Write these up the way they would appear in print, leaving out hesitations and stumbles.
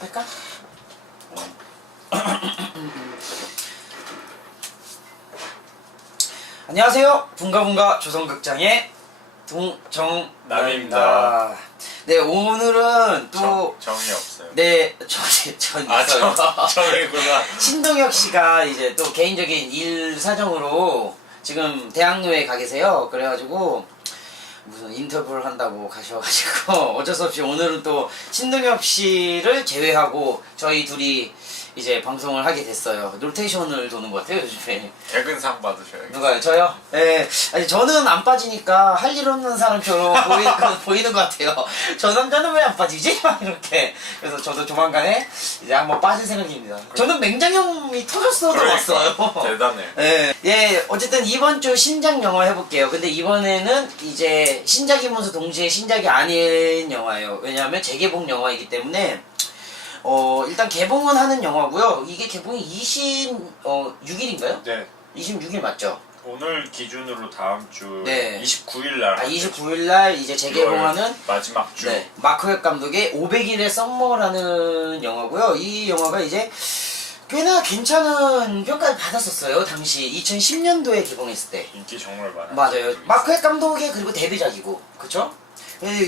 할까? 안녕하세요. 붕가붕가 조선극장의 동정남입니다. 네, 오늘은 또 정이 없어요. 네, 전 있어요. 정이구나. 신동엽 씨가 이제 또 개인적인 일 사정으로 지금 대학로에 가 계세요. 그래가지고 무슨 인터뷰를 한다고 가셔가지고 어쩔 수 없이 오늘은 또 신동엽 씨를 제외하고 저희 둘이 이제 방송을 하게 됐어요. 로테이션을 도는 것 같아요, 요즘에. 개근상 받으셔야겠어요. 누가요? 저요? 네. 아니, 저는 안 빠지니까 할 일 없는 사람처럼 보이는 것 같아요. 저 남자는 왜 안 빠지지? 막 이렇게. 그래서 저도 조만간에 이제 한번 빠질 생각입니다. 저는 맹장염이 터졌어도 그러니까, 왔어요. 대단해. 네. 예, 어쨌든 이번 주 신작 영화 해볼게요. 근데 이번에는 이제 신작이면서 동시에 신작이 아닌 영화예요. 왜냐하면 재개봉 영화이기 때문에 일단 개봉은 하는 영화고요. 이게 개봉이 26일인가요? 네. 26일 맞죠? 오늘 기준으로 다음 주 네. 29일 날. 29일 날 이제 재개봉하는 마지막 주. 네, 마크 웹 감독의 500일의 썸머라는 영화고요. 이 영화가 이제 꽤나 괜찮은 평가를 받았었어요. 당시 2010년도에 개봉했을 때. 인기 정말 많아요. 맞아요. 마크 웹 감독의 그리고 데뷔작이고, 그쵸?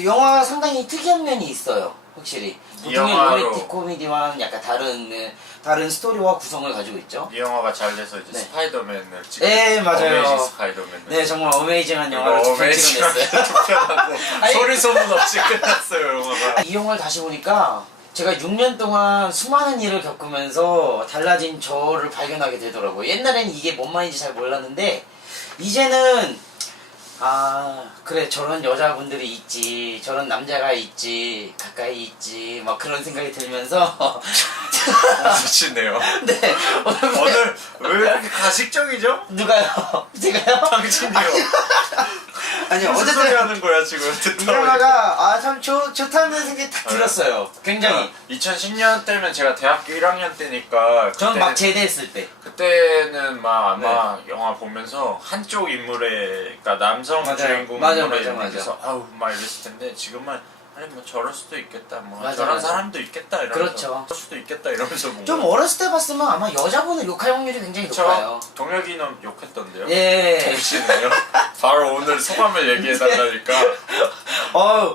영화가 상당히 특이한 면이 있어요. 확실히. 보통의 로맨틱 코미디와는 약간 다른 스토리와 구성을 가지고 있죠. 이 영화가 잘 돼서 이제 네. 스파이더맨을 찍고. 네, 맞아요. 어메이징 스파이더맨. 네, 정말 어메이징한 영화를 찍어냈어요. tuk편하고 소리 소문 없이 끝났어요, 영화가. 이 영화를 다시 보니까 제가 6년 동안 수많은 일을 겪으면서 달라진 저를 발견하게 되더라고요. 옛날에는 이게 뭔 말인지 잘 몰랐는데 이제는 그래, 저런 여자분들이 있지, 저런 남자가 있지, 가까이 있지, 막 그런 생각이 들면서 미치네요. 네, 오늘 왜 이렇게 가식적이죠? 누가요? 제가요? 당신이요. 아니, 무슨 소리 어쨌든 하는 거야 지금 이 듣다 보니까. 영화가 참 좋다는 생각이 딱 들었어요. 굉장히. 2010년 2010년 때면 제가 대학교 1학년 때니까. 전 막 제대했을 때. 그때는 막 아마 영화 보면서 한쪽 인물의, 그러니까 남성 맞아요. 주인공 맞아, 인물에 맞아, 맞아. 대해서 아우 막 이랬을 텐데 지금은 아니 뭐 저럴 수도 있겠다, 뭐 맞아, 저런 맞아. 사람도 있겠다 이러면서 그렇죠. 그럴 수도 있겠다 이러면서 본 좀 거예요. 어렸을 때 봤으면 아마 여자분을 욕할 확률이 굉장히 높아요. 동혁이는 욕했던데요? 예. 동신은요? 바로 오늘 소감을 얘기해달라니까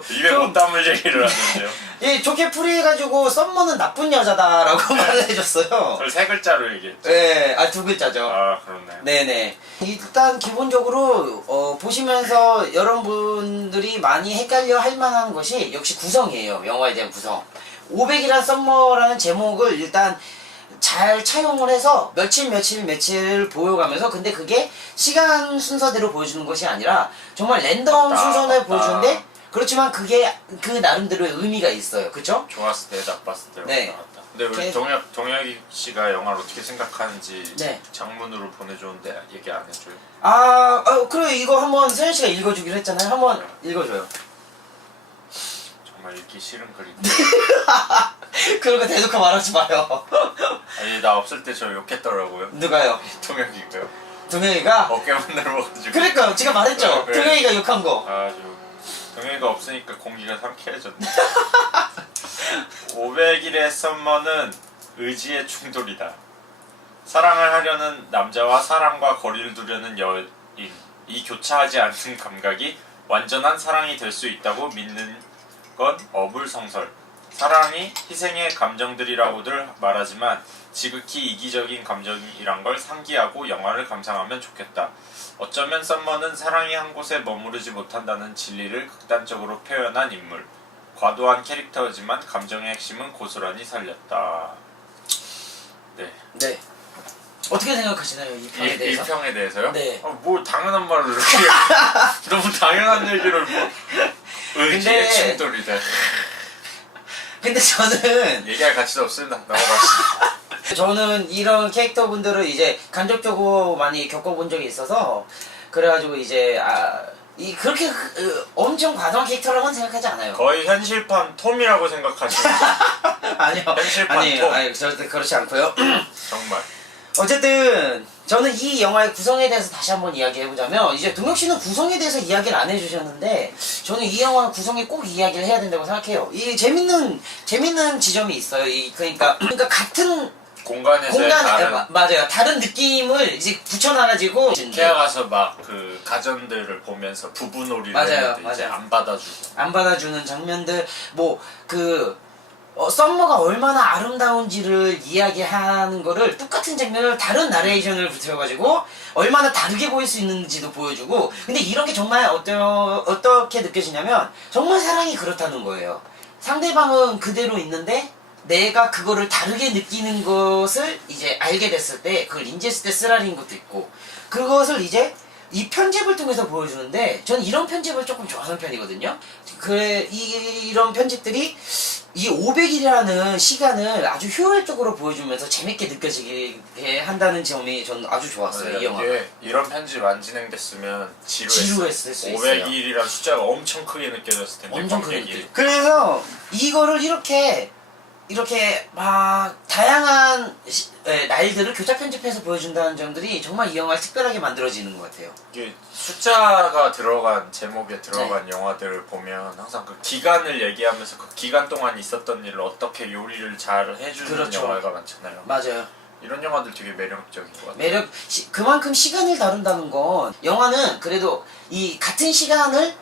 입에 좀, 못 담을 얘기를 하는데요. 예, 좋게 풀이해가지고 썸머는 나쁜 여자다라고 말을 해줬어요. 저를 세 글자로 얘기했죠. 예, 두 글자죠. 아 그렇네요. 네네. 일단 기본적으로 보시면서 여러분들이 많이 헷갈려 할 만한 것이 역시 구성이에요. 영화에 대한 구성. 500이란 썸머라는 제목을 일단 잘 차용을 해서 며칠 보여가면서, 근데 그게 시간 순서대로 보여주는 것이 아니라 정말 랜덤 순서대로 보여주는데, 그렇지만 그게 그 나름대로의 의미가 있어요. 그쵸? 좋았을 때, 나빴을 때 네. 나왔다. 근데 우리 동혁이 씨가 영화를 어떻게 생각하는지 네. 장문으로 보내줬는데 얘기 안 해줘요? 그래, 이거 한번 세현 씨가 읽어주기로 했잖아요. 한번 읽어줘요. 정말 읽기 싫은 글인데. 그런 거 대놓고 말하지 마요. 아니 나 없을 때 저 욕했더라고요. 누가요? 동혁이가요. 동영이가? 어깨만 넓어가지고. 그러니까 제가 말했죠. 네. 동영이가 욕한 거. 동혁이가 없으니까 공기가 상쾌해졌네. 500일의 썸머는 의지의 충돌이다. 사랑을 하려는 남자와 사랑과 거리를 두려는 여인, 이 교차하지 않는 감각이 완전한 사랑이 될 수 있다고 믿는 건 어불성설. 사랑이 희생의 감정들이라고들 말하지만 지극히 이기적인 감정이란 걸 상기하고 영화를 감상하면 좋겠다. 어쩌면 썸머는 사랑이 한 곳에 머무르지 못한다는 진리를 극단적으로 표현한 인물. 과도한 캐릭터지만 감정의 핵심은 고스란히 살렸다. 네. 네. 어떻게 생각하시나요, 이 평에 대해서? 이 평에 대해서요? 네. 뭐 당연한 말을 이렇게 너무 당연한 얘기를 뭐. 의지의 충돌이다. 근데 저는 얘기할 가치도 없습니다. 넘어가시죠. 저는 이런 캐릭터분들을 이제 간접적으로 많이 겪어본 적이 있어서, 그래가지고 이제 그렇게 엄청 과도한 캐릭터라고는 생각하지 않아요. 거의 현실판 톰이라고 생각하시면 아니요. 현실판 아니에요. 톰. 절대 그렇지 않고요. 정말. 어쨌든 저는 이 영화의 구성에 대해서 다시 한번 이야기해보자면 이제 동혁 씨는 구성에 대해서 이야기를 안 해주셨는데 저는 이 영화 구성에 꼭 이야기를 해야 된다고 생각해요. 이 재밌는 지점이 있어요. 그러니까 같은 공간에서의 다른 맞아요. 다른 느낌을 이제 붙여놔가지고 이케아 가서 막 그 가전들을 보면서 부부놀이를 맞아요, 했는데 이제 맞아요. 안 받아주고 장면들 썸머가 얼마나 아름다운지를 이야기하는 거를 똑같은 장면을 다른 나레이션을 붙여가지고 얼마나 다르게 보일 수 있는지도 보여주고 근데 이런 게 정말 어떻게 느껴지냐면 정말 사랑이 그렇다는 거예요. 상대방은 그대로 있는데 내가 그거를 다르게 느끼는 것을 이제 알게 됐을 때 그걸 인지했을 때 쓰라린 것도 있고 그것을 이제 이 편집을 통해서 보여주는데 저는 이런 편집을 조금 좋아하는 편이거든요. 이런 편집들이 이 500일이라는 시간을 아주 효율적으로 보여주면서 재밌게 느껴지게 한다는 점이 저는 아주 좋았어요. 이 영화가. 이런 편집 안 진행됐으면 지루했을 수 있어요. 500일이라는 숫자가 엄청 크게 느껴졌을 텐데 엄청 크게 느껴요. 그래서 이거를 이렇게 막 다양한 날들을 교차 편집해서 보여준다는 점들이 정말 이 영화를 특별하게 만들어지는 것 같아요. 이게 숫자가 들어간 제목에 들어간 영화들을 보면 항상 그 기간을 얘기하면서 그 기간 동안 있었던 일을 어떻게 요리를 잘 해주는 그렇죠. 영화가 많잖아요. 맞아요. 이런 영화들 되게 매력적인 것 같아요. 그만큼 시간을 다룬다는 건 영화는 그래도 이 같은 시간을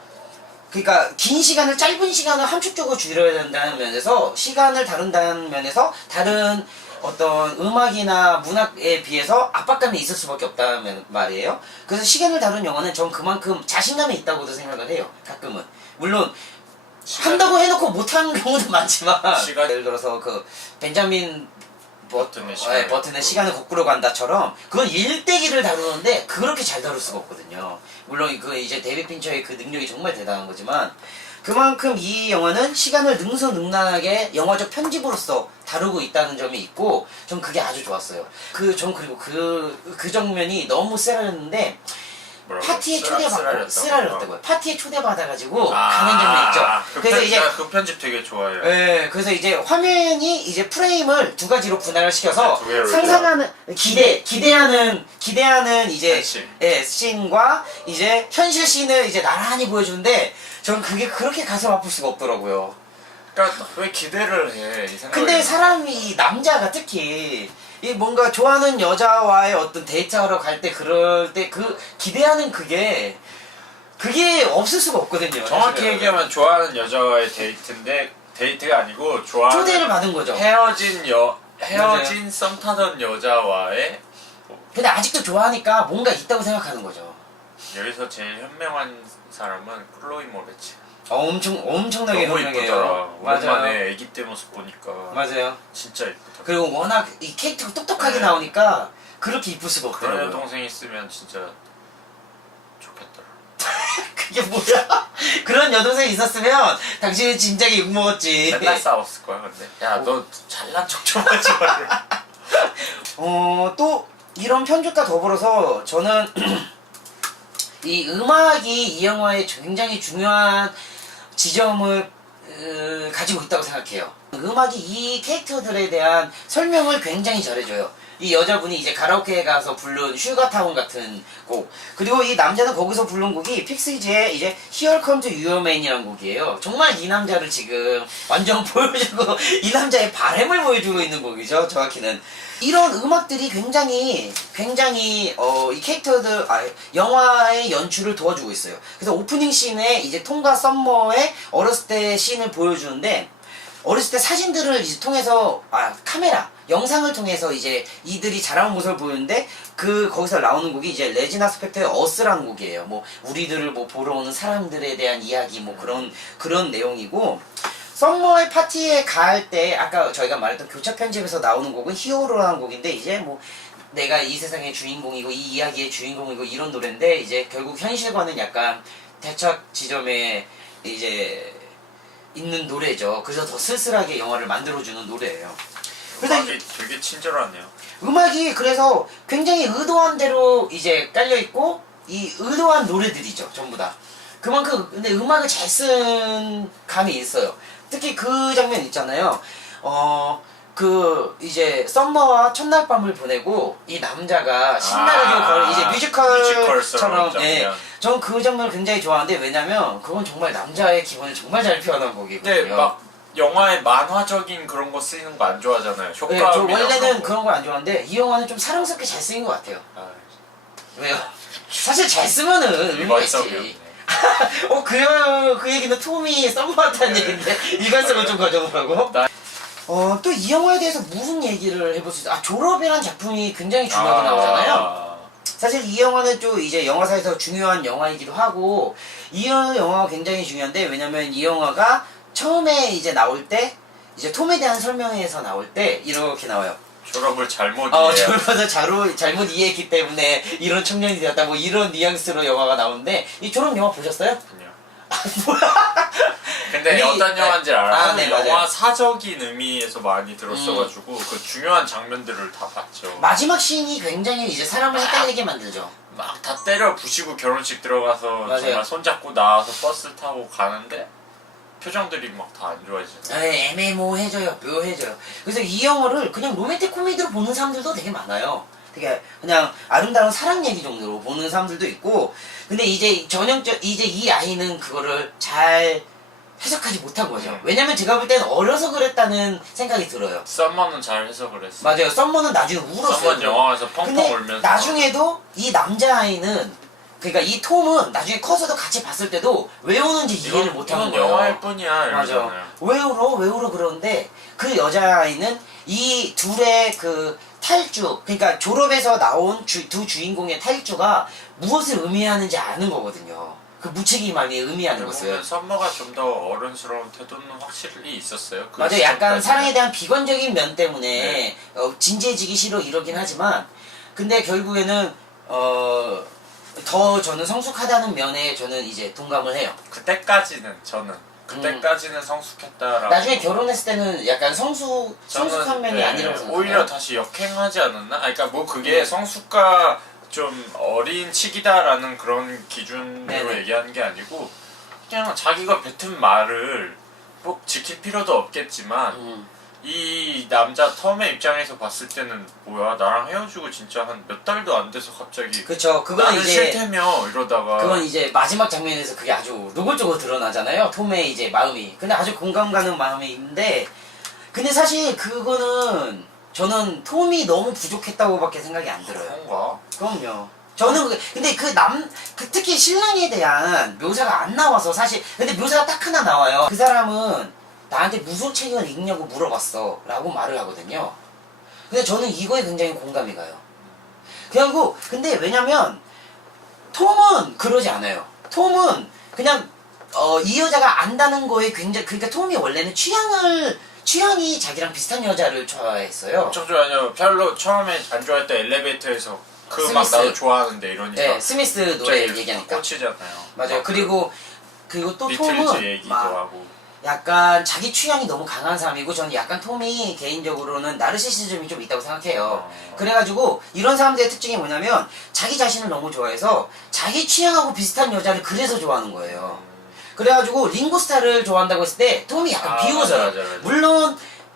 그러니까 긴 시간을 짧은 시간을 함축적으로 줄여야 된다는 면에서 시간을 다룬다는 면에서 다른 어떤 음악이나 문학에 비해서 압박감이 있을 수밖에 없다는 말이에요. 그래서 시간을 다룬 영화는 전 그만큼 자신감이 있다고도 생각을 해요. 가끔은 물론 한다고 해놓고 못하는 경우도 많지만 예를 들어서 그 벤자민 버튼의 시간을 거꾸로 간다처럼 그건 일대기를 다루는데 그렇게 잘 다룰 수가 없거든요. 물론 그 이제 데이비드 핀처의 그 능력이 정말 대단한 거지만 그만큼 이 영화는 시간을 능수능란하게 영화적 편집으로서 다루고 있다는 점이 있고 전 그게 아주 좋았어요. 그리고 그 장면이 너무 세라였는데 파티에 쓰라렸다고요. 파티에 초대받아가지고 가는 장면 있죠. 그래서 이제 그 편집 되게 좋아해요. 네, 그래서 이제 화면이 이제 프레임을 두 가지로 분할을 시켜서 두 개로 상상하는 기대하는 이제 씬과 이제 현실 씬을 이제 나란히 보여주는데 전 그게 그렇게 가슴 아플 수가 없더라고요. 그러니까 왜 기대를 해? 이 생각이. 근데 사람이 남자가 특히 이 뭔가 좋아하는 여자와의 어떤 데이트하러 갈 때 그럴 때 그 기대하는 그게 없을 수가 없거든요. 정확히 사실은. 얘기하면 좋아하는 여자와의 데이트인데 데이트가 아니고 좋아하는 초대를 받은 거죠. 헤어진 썸 타던 여자와의 근데 아직도 좋아하니까 뭔가 있다고 생각하는 거죠. 여기서 제일 현명한 사람은 클로이 모레츠. 엄청나게 너무 현명해요. 이쁘더라. 맞아요. 오랜만에 애기 때 모습 보니까 맞아요. 진짜 이쁘다. 그리고 워낙 이 캐릭터가 똑똑하게 나오니까 그렇게 이쁠 수가 그런 없더라고요. 여동생 있으면 진짜 좋겠더라. 그게 뭐야? 그런 여동생이 있었으면 당신은 진작에 욕먹었지. 맨날 싸웠을 거야 근데. 야 너 잘난 척 좀 하지 말라. 또 이런 편집과 더불어서 저는 이 음악이 이 영화의 굉장히 중요한 지점을 가지고 있다고 생각해요. 음악이 이 캐릭터들에 대한 설명을 굉장히 잘해줘요. 이 여자분이 이제 가라오케에 가서 부른 슈가타운 같은 곡, 그리고 이 남자는 거기서 부른 곡이 픽스지의 이제 Here Comes Your Man이라는 곡이에요. 정말 이 남자를 지금 완전 보여주고 이 남자의 바램을 보여주고 있는 곡이죠. 정확히는 이런 음악들이 굉장히 이 캐릭터들 영화의 연출을 도와주고 있어요. 그래서 오프닝 씬에 이제 톰과 썸머의 어렸을 때 씬을 보여주는데 어렸을 때 사진들을 이제 통해서 카메라 영상을 통해서 이제 이들이 자라온 모습을 보여주는데 거기서 나오는 곡이 이제 레지나 스펙터의 어스라는 곡이에요. 뭐 우리들을 뭐 보러 오는 사람들에 대한 이야기 뭐 그런 내용이고, 썸머의 파티에 갈 때 아까 저희가 말했던 교차 편집에서 나오는 곡은 히어로라는 곡인데 이제 뭐 내가 이 세상의 주인공이고 이 이야기의 주인공이고 이런 노래인데 이제 결국 현실과는 약간 대척 지점에 이제 있는 노래죠. 그래서 더 쓸쓸하게 영화를 만들어주는 노래예요. 그래서 음악이 되게 친절하네요. 음악이 그래서 굉장히 의도한 대로 이제 깔려있고 이 의도한 노래들이죠. 전부 다. 그만큼 근데 음악을 잘 쓴 감이 있어요. 특히 그 장면 있잖아요. 그 이제 썸머와 첫날 밤을 보내고 이 남자가 신나가지고 이제 뮤지컬처럼 예, 전 그 장면을 굉장히 좋아하는데 왜냐면 그건 정말 남자의 기분을 정말 잘 표현한 곡이거든요. 근데 막 영화에 만화적인 그런 거 쓰이는 거 안 좋아하잖아요. 네, 저 효과음이나 원래는 그런 걸 안 좋아하는데 이 영화는 좀 사랑스럽게 잘 쓰인 것 같아요. 아, 왜요? 사실 잘 쓰면은 의미가 있지. 그 얘기는 톰이 썸머한다는 얘기인데 일관성을 좀 가져오라고? 또 이 영화에 대해서 무슨 얘기를 해볼 수 있어? 졸업이란 작품이 굉장히 중요하게 나오잖아요. 사실 이 영화는 좀 이제 영화사에서 중요한 영화이기도 하고 이 영화가 굉장히 중요한데 왜냐면 이 영화가 처음에 이제 나올 때 이제 톰에 대한 설명에서 나올 때 이렇게 나와요. 졸업을 잘못 이해해. 졸업을 잘못 이해했기 때문에 이런 청년이 되었다 뭐 이런 뉘앙스로 영화가 나오는데 이 졸업 영화 보셨어요? 아니요. 근데 어떤 영화인지 알아. 네, 영화 맞아요. 사적인 의미에서 많이 들었어가지고 그 중요한 장면들을 다 봤죠. 마지막 씬이 굉장히 이제 사람을 헷갈리게 만들죠. 막 다 때려 부시고 결혼식 들어가서 맞아요. 정말 손잡고 나와서 버스 타고 가는데 표정들이 막 다 안 좋아지잖아요. 애매모호해져요. 묘해져요. 그래서 이 영화를 그냥 로맨틱 코미디로 보는 사람들도 되게 많아요. 되게 그냥 아름다운 사랑 얘기 정도로 보는 사람들도 있고 근데 이제 이제 이 아이는 그거를 잘 해석하지 못한 거죠. 왜냐면 제가 볼 때는 어려서 그랬다는 생각이 들어요. 썸머는 잘 해석을 했어. 맞아요. 썸머는 나중에 울었어요. 썸머는 영화에서 펑펑 근데 울면서 나중에도 이 남자아이는 그러니까 이 톰은 나중에 커서도 같이 봤을 때도 왜 우는지 이해를 못하는 거예요. 영화일 뿐이야 맞아. 이러잖아요. 왜 울어 그러는데 그 여자아이는 이 둘의 그 탈주 그러니까 졸업에서 나온 두 주인공의 탈주가 무엇을 의미하는지 아는 거거든요. 그 무책임함이 의미하는 것을. 썸머가 좀 더 어른스러운 태도는 확실히 있었어요. 그 맞아, 약간 시점까지는. 사랑에 대한 비관적인 면 때문에 진지해지기 싫어 이러긴 하지만 근데 결국에는 더 저는 성숙하다는 면에 저는 이제 동감을 해요. 그때까지는 성숙했다라고. 나중에 결혼했을 때는 약간 성숙한 면이 아니라고 생각해요. 오히려 다시 역행하지 않았나? 그러니까 뭐 그게 성숙과 좀 어린 치기다라는 그런 기준으로 네네. 얘기하는 게 아니고 그냥 자기가 뱉은 말을 뭐 지킬 필요도 없겠지만 이 남자 텀의 입장에서 봤을 때는 뭐야 나랑 헤어지고 진짜 한 몇 달도 안 돼서 갑자기 그쵸. 그건 나는 이제 싫다며 이러다가 그건 이제 마지막 장면에서 그게 아주 노골적으로 드러나잖아요. 톰의 이제 마음이. 근데 아주 공감 가는 마음이 있는데 근데 사실 그거는 저는 톰이 너무 부족했다고밖에 생각이 안 들어요. 그런가? 그럼요. 저는 근데 특히 신랑에 대한 묘사가 안 나와서 사실 근데 묘사가 딱 하나 나와요. 그 사람은 나한테 무슨 책을 읽냐고 물어봤어 라고 말을 하거든요. 근데 저는 이거에 굉장히 공감이 가요. 그리고 근데 왜냐면 톰은 그러지 않아요. 톰은 그냥 이 여자가 안다는 거에 굉장히 그러니까 톰이 원래는 취향이 자기랑 비슷한 여자를 좋아했어요. 엄청 좋아하죠. 별로 처음에 안 좋아했던 엘리베이터에서 그 막 스미스. 나도 좋아하는데 이러니까 네, 스미스 노래 얘기하니까. 꽂히잖아요. 맞아요. 그리고 또 비틀즈 톰은 얘기도 막 하고. 약간 자기 취향이 너무 강한 사람이고 저는 약간 톰이 개인적으로는 나르시시즘이 좀 있다고 생각해요. 그래가지고 이런 사람들의 특징이 뭐냐면 자기 자신을 너무 좋아해서 자기 취향하고 비슷한 여자를 그래서 좋아하는 거예요. 그래가지고 링고스타를 좋아한다고 했을 때 톰이 약간 비웃어요. 맞아.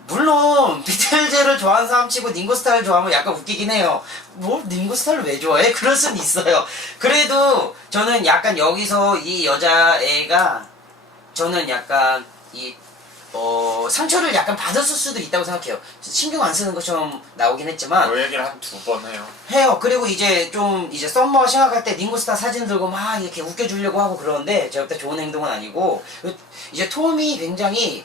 물론 비틀즈를 좋아하는 사람 치고 링고스타를 좋아하면 약간 웃기긴 해요. 뭐 링고스타를 왜 좋아해? 그럴 순 있어요. 그래도 저는 약간 여기서 이 여자애가 저는 약간 상처를 약간 받았을 수도 있다고 생각해요. 신경 안 쓰는 것처럼 나오긴 했지만 그 얘기를 한 2번 해요. 그리고 이제 좀 이제 썸머 생각할 때 링고스타 사진 들고 막 이렇게 웃겨주려고 하고 그러는데 제가 볼 때 좋은 행동은 아니고 이제 톰이 굉장히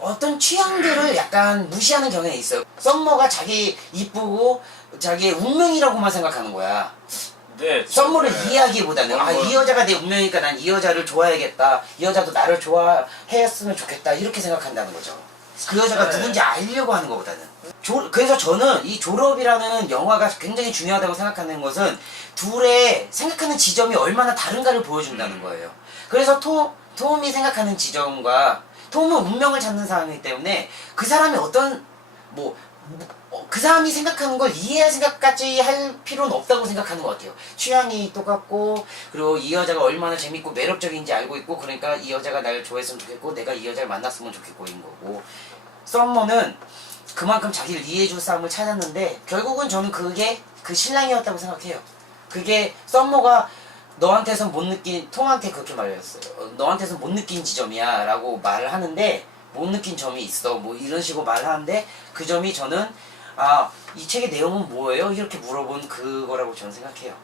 어떤 취향들을 약간 무시하는 경향이 있어요. 썸머가 자기 이쁘고 자기의 운명이라고만 생각하는 거야. 네, 썸머를 이해하기보다는 이 여자가 내 운명이니까 난 이 여자를 좋아해야겠다. 이 여자도 나를 좋아했으면 좋겠다. 이렇게 생각한다는 거죠. 그 여자가 누군지 알려고 하는 것보다는. 그래서 저는 이 졸업이라는 영화가 굉장히 중요하다고 생각하는 것은 둘의 생각하는 지점이 얼마나 다른가를 보여준다는 거예요. 그래서 톰이 생각하는 지점과 톰은 운명을 찾는 사람이기 때문에 그 사람이 그 사람이 생각하는 걸 이해할 생각까지 할 필요는 없다고 생각하는 것 같아요. 취향이 똑같고 그리고 이 여자가 얼마나 재밌고 매력적인지 알고 있고 그러니까 이 여자가 날 좋아했으면 좋겠고 내가 이 여자를 만났으면 좋겠고인 거고 썸머는 그만큼 자기를 이해해줄 사람을 찾았는데 결국은 저는 그게 그 신랑이었다고 생각해요. 그게 썸머가 너한테선 못 느낀, 톰한테 그렇게 말했어요. 너한테선 못 느낀 지점이야 라고 말을 하는데 못 느낀 점이 있어 뭐 이런 식으로 말을 하는데 그 점이 저는 이 책의 내용은 뭐예요? 이렇게 물어본 그거라고 저는 생각해요.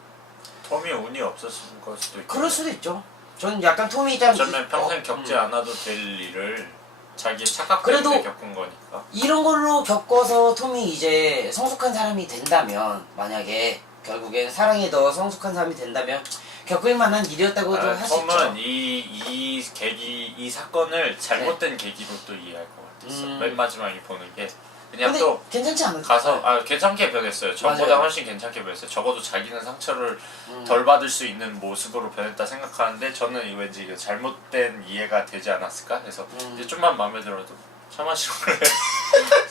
톰이 운이 없었을 걸 수도 있고. 그럴 수도 있죠. 저는 약간 톰이 좀 어쩌면 평생 겪지 않아도 될 일을 자기 착각 그래도 때문에 겪은 거니까. 이런 걸로 겪어서 톰이 이제 성숙한 사람이 된다면, 만약에 결국엔 사랑에 더 성숙한 사람이 된다면 겪을 만한 일이었다고도 할 수 있죠. 톰은 이 사건을 잘못된 계기로 또 이해할 것 같았어. 맨 마지막에 보는 게 그냥 근데 또 괜찮지 않을까? 가서 괜찮게 변했어요. 전보다 맞아요. 훨씬 괜찮게 변했어요. 적어도 자기는 상처를 덜 받을 수 있는 모습으로 변했다 생각하는데 저는 왠지 이게 잘못된 이해가 되지 않았을까 해서 이제 좀만 마음에 들어도 차마 싫어해.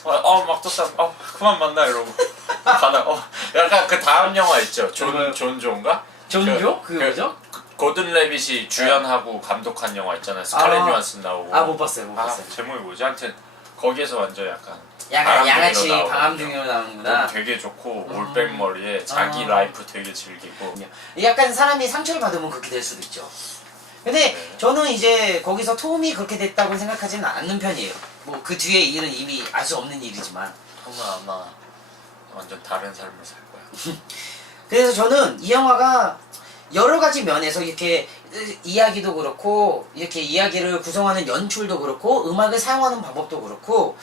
막 또 싸움. 그만 만나 이러고 가다. 약간 그 다음 영화 있죠. 존조인가? 존조? 그게 뭐죠? 고든 레빗이 주연하고 감독한 영화 있잖아요. 스칼렛 요한슨 나오고. 못 봤어요. 못 봤어요. 제목이 뭐지? 하여튼 거기에서 완전 약간 양아치 나오거든요. 방암중이로 나오는구나. 되게 좋고 올백머리에 자기 라이프 되게 즐기고. 약간 사람이 상처를 받으면 그렇게 될 수도 있죠. 근데 저는 이제 거기서 톰이 그렇게 됐다고 생각하지는 않는 편이에요. 뭐 그 뒤에 일은 이미 알 수 없는 일이지만. 톰은 아마 완전 다른 삶을 살 거야. 그래서 저는 이 영화가 여러 가지 면에서 이렇게 이야기도 그렇고 이렇게 이야기를 구성하는 연출도 그렇고 음악을 사용하는 방법도 그렇고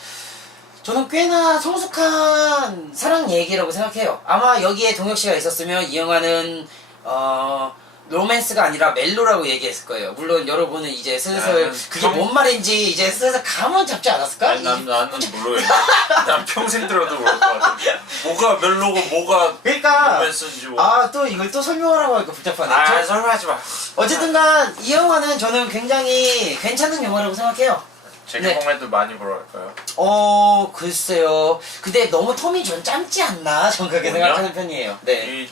저는 꽤나 성숙한 사랑 얘기라고 생각해요. 아마 여기에 동혁 씨가 있었으면 이 영화는 로맨스가 아니라 멜로라고 얘기했을 거예요. 물론 여러분은 이제 슬슬 그게 뭔 말인지 이제 슬슬 감은 잡지 않았을까? 나는 모르겠네. 난 평생 들어도 모를 것 같아. 뭐가 멜로고 뭐가 그러니까 로맨스인지 뭐. 또 이걸 또 설명하라고 하니까 복잡하네. 설명하지 마. 어쨌든간 이 영화는 저는 굉장히 괜찮은 영화라고 생각해요. 재개봉에도 많이 보러 갈까요? 글쎄요. 근데 너무 톰이 좀 짧지 않나? 전 그렇게 뭐냐? 생각하는 편이에요. 네. 이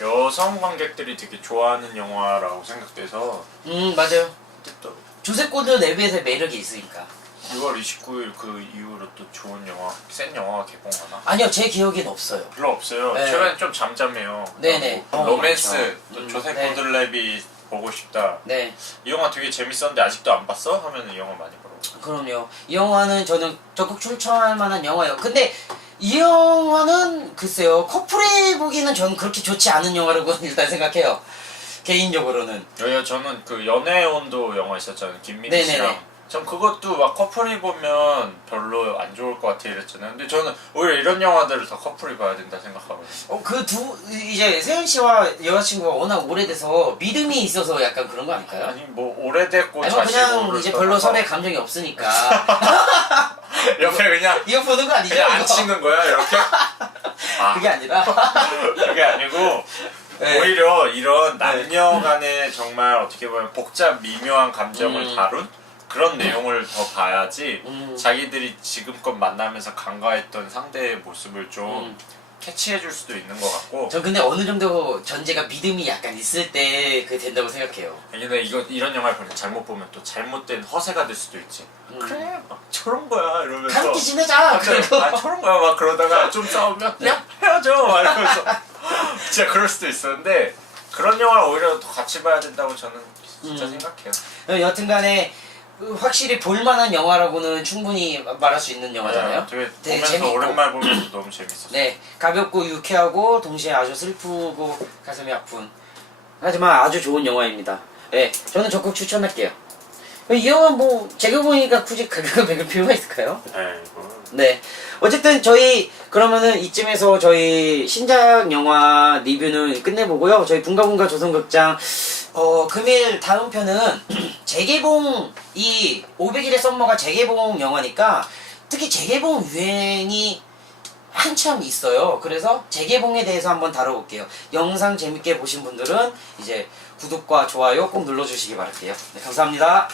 여성 관객들이 되게 좋아하는 영화라고 생각돼서. 맞아요. 또 조셉 고든 레빗의 매력이 있으니까. 6월 29일 그 이후로 또 좋은 영화, 센 영화가 개봉하나? 아니요, 제 기억엔 없어요. 별로 없어요. 네. 최근에 좀 잠잠해요. 네네. 로맨스, 또 조셉 네. 고든 레빗 보고 싶다. 네. 이 영화 되게 재밌었는데 아직도 안 봤어? 하면 이 영화 많이 보러. 그럼요. 이 영화는 저는 적극 추천할 만한 영화예요. 근데 이 영화는 글쎄요. 커플이 보기는 저는 그렇게 좋지 않은 영화라고 일단 생각해요. 개인적으로는. 저는 그 연애의 온도 영화 있었잖아요. 김민희 네네네. 씨랑. 전 그것도 막 커플이 보면 별로 안 좋을 것 같아 이랬잖아요. 근데 저는 오히려 이런 영화들을 더 커플이 봐야 된다 생각하거든요. 이제 세윤 씨와 여자친구가 워낙 오래돼서 믿음이 있어서 약간 그런 거 아닐까요? 아니 뭐 오래됐고 아니, 그냥 이제 별로 서로의 감정이 없으니까. 옆에 그냥 이거 보는 거 아니죠? 그냥 이거? 앉히는 거야 이렇게? 그게 아니라. 그게 아니고 네. 오히려 이런 남녀 간의 정말 어떻게 보면 복잡 미묘한 감정을 다룬 그런 내용을 더 봐야지 자기들이 지금껏 만나면서 간과했던 상대의 모습을 좀 캐치해 줄 수도 있는 것 같고. 전 근데 어느 정도 전제가 믿음이 약간 있을 때 그게 된다고 생각해요. 근데 이런 영화를 보면 잘못 보면 또 잘못된 허세가 될 수도 있지. 그래 막 저런 거야 이러면서 함께 지내자. 그리고 저런 거야 막 그러다가 좀 싸우면 그냥 헤어져 막 이러면서 진짜 그럴 수도 있었는데 그런 영화를 오히려 더 같이 봐야 된다고 저는 진짜 생각해요. 여튼간에 확실히 볼만한 영화라고는 충분히 말할 수 있는 영화잖아요. 되게 되게 보면서 재밌고. 오랜만에 보면서 너무 재밌었어요. 네, 가볍고 유쾌하고 동시에 아주 슬프고 가슴이 아픈 하지만 아주 좋은 영화입니다. 네, 저는 적극 추천할게요. 이 영화 뭐 제가 보니까 굳이 가격을 매길 필요가 있을까요? 네, 어쨌든 저희 그러면은 이쯤에서 저희 신작 영화 리뷰는 끝내보고요. 저희 붕가붕가 조선극장 금일 다음 편은 재개봉, 이 500일의 썸머가 재개봉 영화니까 특히 재개봉 유행이 한참 있어요. 그래서 재개봉에 대해서 한번 다뤄볼게요. 영상 재밌게 보신 분들은 이제 구독과 좋아요 꼭 눌러주시기 바랄게요. 네, 감사합니다.